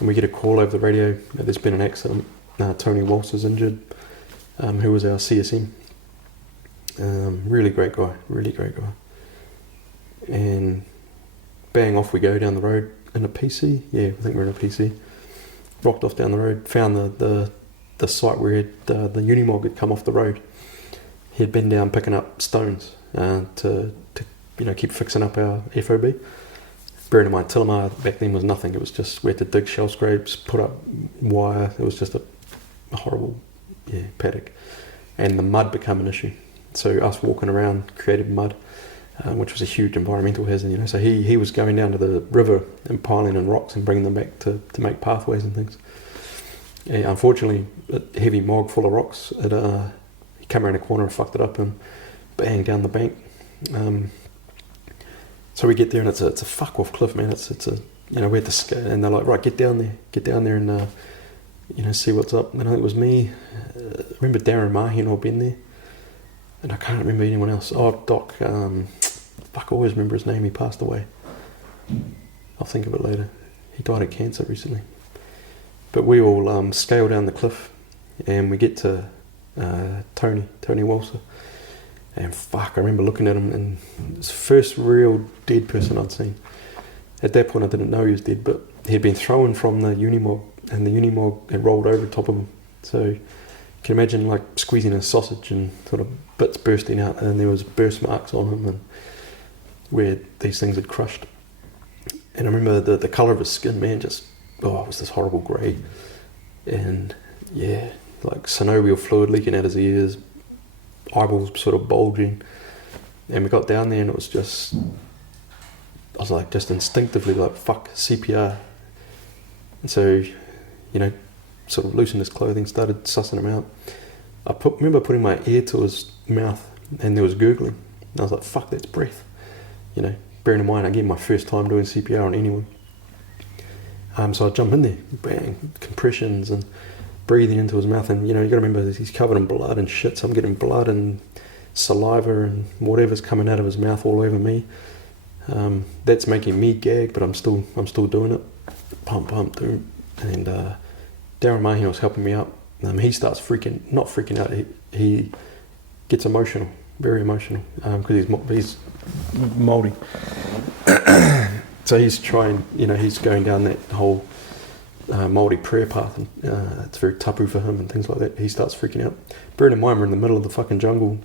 And we get a call over the radio that there's been an accident. Tony Walser's injured, who was our CSM. Really great guy. And bang, off we go down the road in a PC. Yeah, I think we're in a PC. Rocked off down the road, found the site where the Unimog had come off the road. He'd been down picking up stones to keep fixing up our FOB. Bearing in mind, Timor back then was nothing. It was just, we had to dig shell scrapes, put up wire. It was just a horrible paddock. And the mud became an issue. So us walking around created mud, which was a huge environmental hazard. So he was going down to the river and piling in rocks and bringing them back to make pathways and things. Yeah, unfortunately, a heavy mog full of rocks, he came around a corner and fucked it up and bang down the bank. So we get there and it's a fuck off cliff, man. It's a we had to skate and they're like, right, get down there and see what's up. And I think it was me. I remember Darren Mahin had been there, and I can't remember anyone else. Oh, Doc. I always remember his name. He passed away. I'll think of it later. He died of cancer recently. But we all scale down the cliff, and we get to Tony Walser. And fuck, I remember looking at him, and it's the first real dead person I'd seen. At that point I didn't know he was dead, but he'd been thrown from the Unimog, and the Unimog had rolled over the top of him. So you can imagine like squeezing a sausage and sort of bits bursting out, and there was burst marks on him and where these things had crushed. And I remember the colour of his skin, man, it was this horrible grey. And yeah, like synovial fluid leaking out his ears, eyeballs sort of bulging. And we got down there and it was just, I was like just instinctively like, fuck, CPR. And so, sort of loosened his clothing, started sussing him out. I remember putting my ear to his mouth and there was gurgling. And I was like, fuck, that's breath. Bearing in mind, again, my first time doing CPR on anyone. So I jump in there, bang, compressions and breathing into his mouth. And, you got to remember, he's covered in blood and shit, so I'm getting blood and saliva and whatever's coming out of his mouth all over me. That's making me gag, but I'm still doing it. Pump, doing. And Darren Mahin was helping me out. He starts not freaking out. He gets emotional, very emotional, because he's Māori. So he's trying, he's going down that whole Māori prayer path, and it's very tapu for him and things like that. He starts freaking out. Bearing in mind, we're in the middle of the fucking jungle,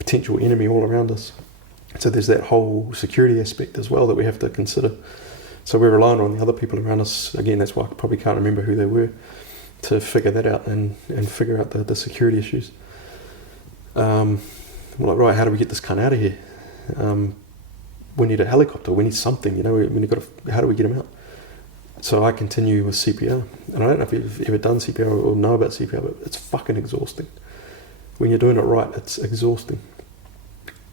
potential enemy all around us. So there's that whole security aspect as well that we have to consider. So we're relying on the other people around us. Again, that's why I probably can't remember who they were, to figure that out and figure out the security issues. We're like, right, how do we get this cunt out of here? We need a helicopter, we need something, how do we get him out? So I continue with CPR. And I don't know if you've ever done CPR or know about CPR, but it's fucking exhausting. When you're doing it right, it's exhausting.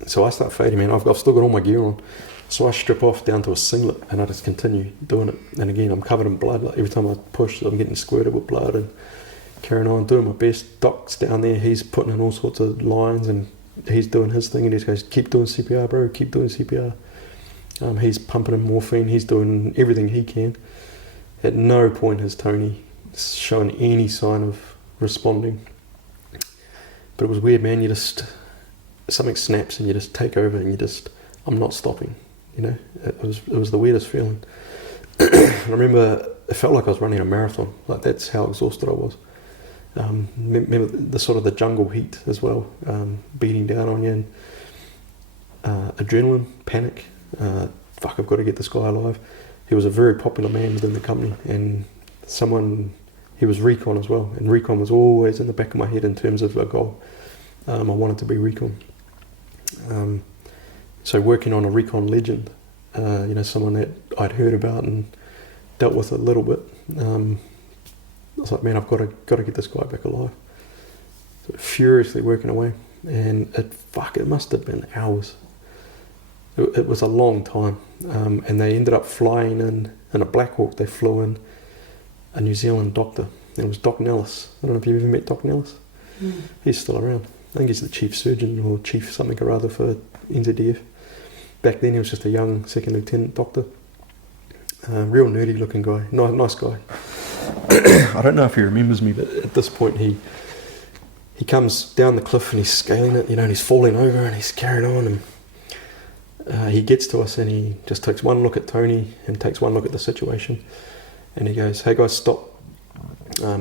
So I start fading, man. I've still got all my gear on. So I strip off down to a singlet and I just continue doing it. And again, I'm covered in blood. Like every time I push, I'm getting squirted with blood and carrying on, doing my best. Doc's down there, he's putting in all sorts of lines and he's doing his thing and he just goes, keep doing CPR, bro, keep doing CPR. He's pumping in morphine, he's doing everything he can. At no point has Tony shown any sign of responding. But it was weird, man. Something snaps and you just take over and I'm not stopping. It was the weirdest feeling. I remember it felt like I was running a marathon. Like that's how exhausted I was. Remember the sort of the jungle heat as well, beating down on you, and adrenaline, panic. I've got to get this guy alive. He was a very popular man within the company, and he was recon as well, and recon was always in the back of my head in terms of a goal. I wanted to be recon. So working on a recon legend, someone that I'd heard about and dealt with a little bit, I was like, man, I've got to get this guy back alive. So furiously working away, and it must have been hours. It was a long time, and they ended up flying in a Black Hawk. They flew in a New Zealand doctor. It was Doc Nellis. I don't know if you've ever met Doc Nellis. He's still around. I think he's the chief surgeon or chief something or other for NZDF. Back then he was just a young second lieutenant doctor. Real nerdy looking guy, nice guy. I don't know if he remembers me, but at this point he comes down the cliff and he's scaling it, and he's falling over and he's carrying on, and he gets to us and he just takes one look at Tony and takes one look at the situation, and he goes, "Hey guys, stop,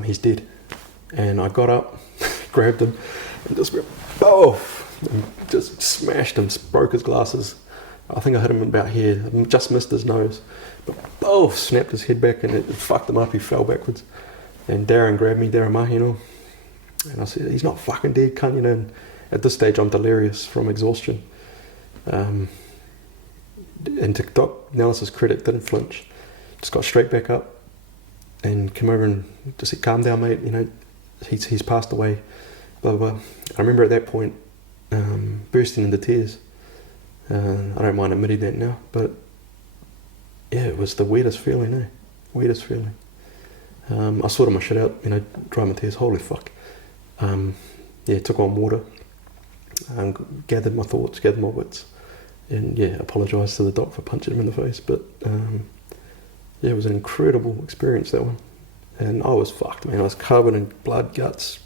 he's dead." And I got up, grabbed him and just went, "Oh!" and just smashed him, broke his glasses. I think I hit him about here, just missed his nose, but snapped his head back, and it fucked him up. He fell backwards, and Darren grabbed me, Darren Mahino, and I said, "He's not fucking dead, cunt," And at this stage I'm delirious from exhaustion. And to Doc Nellis's credit, didn't flinch, just got straight back up and came over and just said, "Calm down, mate, he's passed away, blah blah blah." I remember at that point bursting into tears. I don't mind admitting that now, but yeah, it was the weirdest feeling, weirdest feeling. I sorted my shit out, dried my tears, holy fuck. Took on water, gathered my thoughts, gathered my wits, and apologised to the doc for punching him in the face, but it was an incredible experience, that one. And I was fucked, man. I was covered in blood, guts,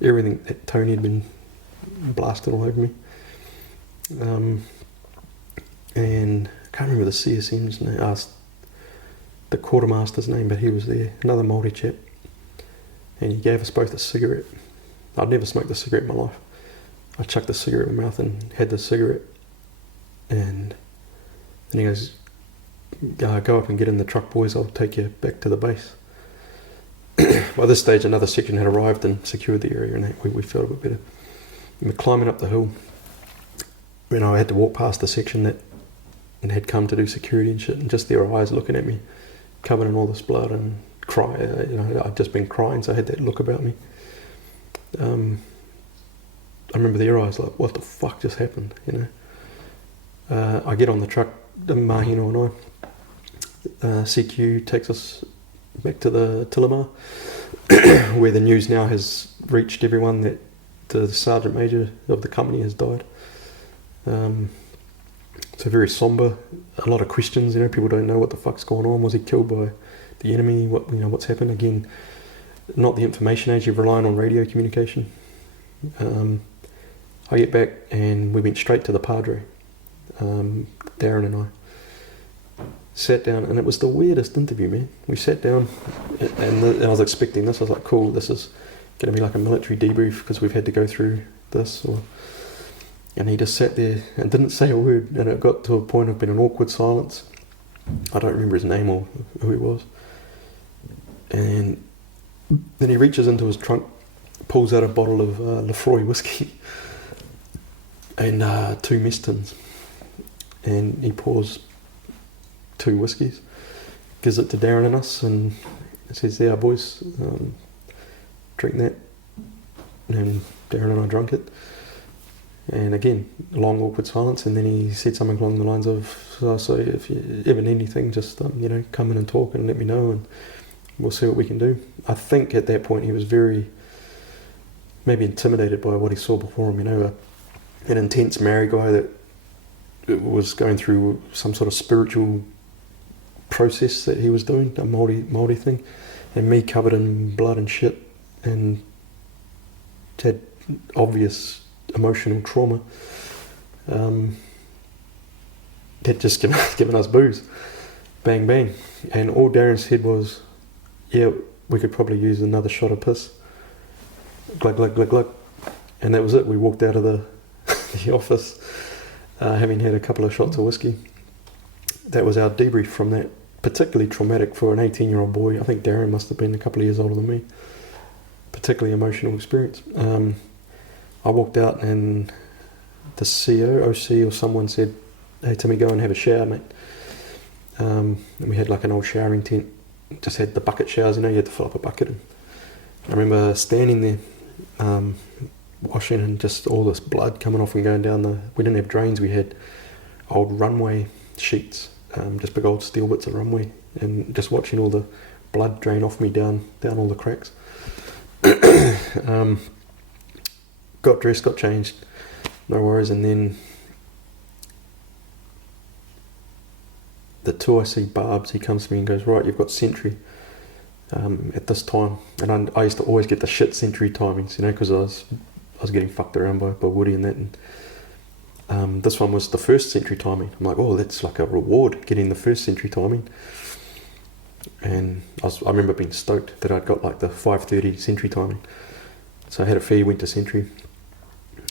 everything that Tony had been blasted all over me. And I can't remember the CSM's name. I asked the quartermaster's name, but he was there, another Māori chap, and he gave us both a cigarette. I'd never smoked a cigarette in my life. I chucked the cigarette in my mouth and had the cigarette, and then he goes, "Go up and get in the truck, boys, I'll take you back to the base." By this stage another section had arrived and secured the area, and we felt a bit better. And we're climbing up the hill, and I had to walk past the section that had come to do security and shit, and just their eyes looking at me, covered in all this blood, and cry. I'd just been crying, so I had that look about me. I remember their eyes like, what the fuck just happened, I get on the truck, Mahino and I, CQ takes us back to the Tilimar, where the news now has reached everyone that the Sergeant Major of the company has died. So very somber, a lot of questions, people don't know what the fuck's going on. Was he killed by the enemy? What's happened? Again, not the information age, you're relying on radio communication. I get back and we went straight to the Padre, Darren and I. Sat down, and it was the weirdest interview, man. We sat down, and I was expecting this. I was like, cool, this is going to be like a military debrief because we've had to go through this. And he just sat there and didn't say a word, and it got to a point of being an awkward silence. I don't remember his name or who he was. And then he reaches into his trunk, pulls out a bottle of Lefroy whiskey and 2 mess tins, and he pours 2 whiskies, gives it to Darren and us, and says, "There, boys, drink that." And Darren and I drank it. And again, a long awkward silence, and then he said something along the lines of, "So if you ever need anything, just come in and talk and let me know, and we'll see what we can do." I think at that point he was very maybe intimidated by what he saw before him, an intense Maori guy that was going through some sort of spiritual process that he was doing, a Māori thing, and me covered in blood and shit, and had obvious emotional trauma, had just given us booze, bang bang, and all Darren said was, "Yeah, we could probably use another shot of piss," glug glug glug glug, and that was it. We walked out of the office having had a couple of shots of whiskey. That was our debrief from that. Particularly traumatic for an 18-year-old boy. I think Darren must have been a couple of years older than me. Particularly emotional experience. I walked out and the CO, OC or someone said, "Hey Timmy, go and have a shower, mate." And we had like an old showering tent. Just had the bucket showers, you had to fill up a bucket. And I remember standing there washing, and just all this blood coming off and going down we didn't have drains, we had old runway sheets, just big old steel bits of runway, and just watching all the blood drain off me down all the cracks. Got dressed, got changed, no worries, and then the two I see Barbs, he comes to me and goes, right, you've got sentry at this time, and I used to always get the shit sentry timings, because I was getting fucked around by Woody and that, and this one was the first sentry timing. I'm like, oh, that's like a reward, getting the first sentry timing. And I remember being stoked that I'd got like the 5:30 sentry timing. So I had a fee, went to sentry,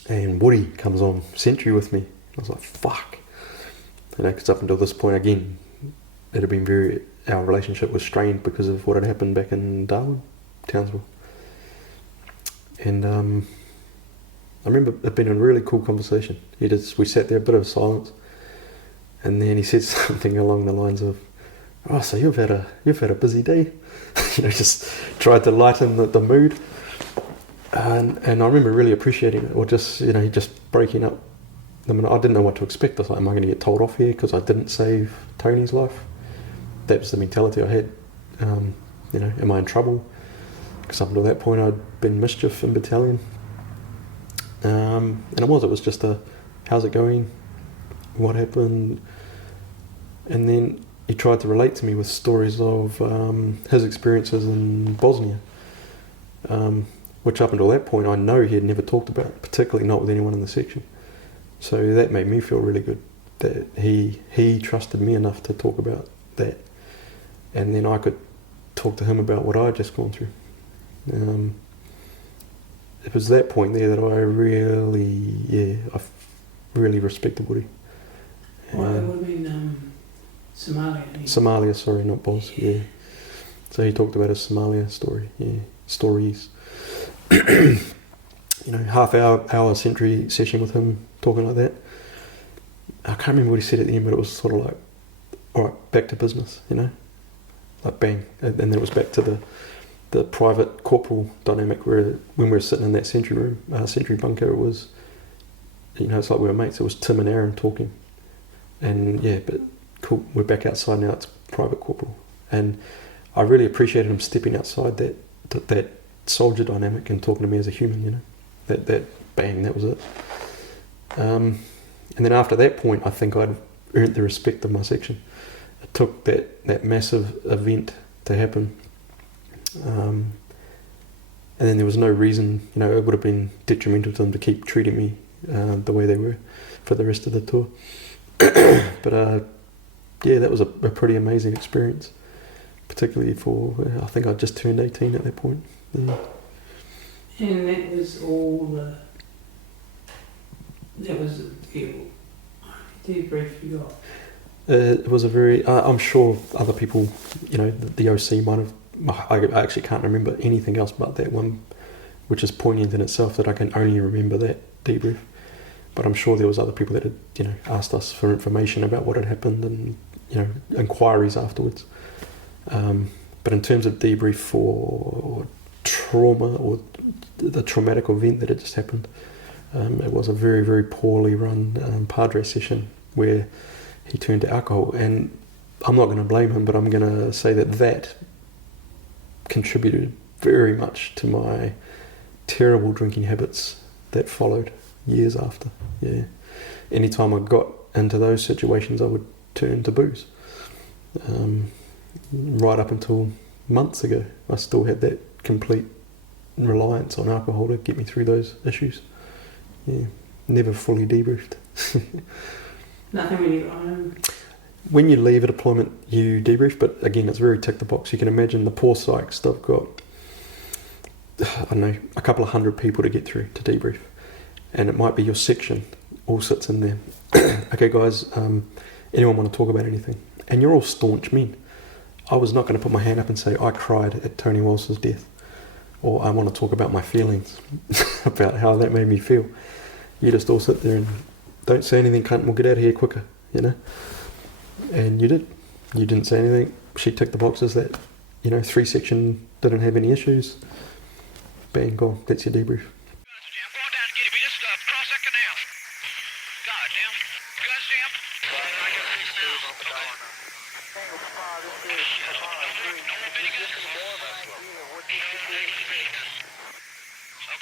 and Woody comes on sentry with me. I was like, fuck. Because up until this point, again, it had been our relationship was strained because of what had happened back in Darwin, Townsville. And I remember it being a really cool conversation. We sat there, a bit of silence, and then he said something along the lines of, oh, so you've had a busy day. Just tried to lighten the mood. And I remember really appreciating it, or just, just breaking up. I didn't know what to expect. I was like, am I going to get told off here because I didn't save Tony's life? That was the mentality I had. Am I in trouble? Because up until that point I'd been mischief in battalion. And it was just how's it going? What happened? And then he tried to relate to me with stories of his experiences in Bosnia, which up until that point I know he had never talked about, particularly not with anyone in the section. So that made me feel really good, that he trusted me enough to talk about that, and then I could talk to him about what I had just gone through. It was that point there that I really respected Woody. Well, it would have been Somalia. Somalia, sorry, not Bos. Yeah. So he talked about his Somalia story. Yeah, stories. Half hour sentry session with him, talking like that. I can't remember what he said at the end, but it was sort of like, all right, back to business, like bang, and then it was back to the private corporal dynamic where when we were sitting in that sentry room, sentry bunker, it was, it's like we were mates. It was Tim and Aaron talking, and yeah, but cool, we're back outside now. It's private corporal, and I really appreciated him stepping outside that soldier dynamic and talking to me as a human. That bang, that was it. And then after that point, I think I'd earned the respect of my section. It took that massive event to happen. And then there was no reason, it would have been detrimental to them to keep treating me the way they were for the rest of the tour. But yeah, that was a pretty amazing experience, particularly for, I think I just turned 18 at that point. Yeah. And that was all that was the debrief you got? It was a very, I'm sure other people, the OC might have, I actually can't remember anything else but that one, which is poignant in itself that I can only remember that debrief. But I'm sure there was other people that had, asked us for information about what had happened and, inquiries afterwards. But in terms of debrief for trauma or the traumatic event that had just happened, it was a very, very poorly run Padre session where he turned to alcohol. And I'm not going to blame him, but I'm going to say that contributed very much to my terrible drinking habits that followed years after. Yeah, anytime I got into those situations, I would turn to booze. Right up until months ago, I still had that complete reliance on alcohol to get me through those issues. Yeah, never fully debriefed. Nothing when you got home? When you leave a deployment, you debrief, but again, it's very tick the box. You can imagine the poor psychs, they've got, I don't know, a couple of hundred people to get through to debrief. And it might be your section all sits in there. Okay, guys, anyone want to talk about anything? And you're all staunch men. I was not going to put my hand up and say, I cried at Tony Walser's death. Or I want to talk about my feelings, about how that made me feel. You just all sit there and don't say anything, cunt, we'll get out of here quicker, And you did. You didn't say anything. She ticked the boxes that, 3 section didn't have any issues. Bang, gone. That's your debrief. Okay,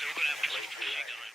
we're gonna have to wait for you.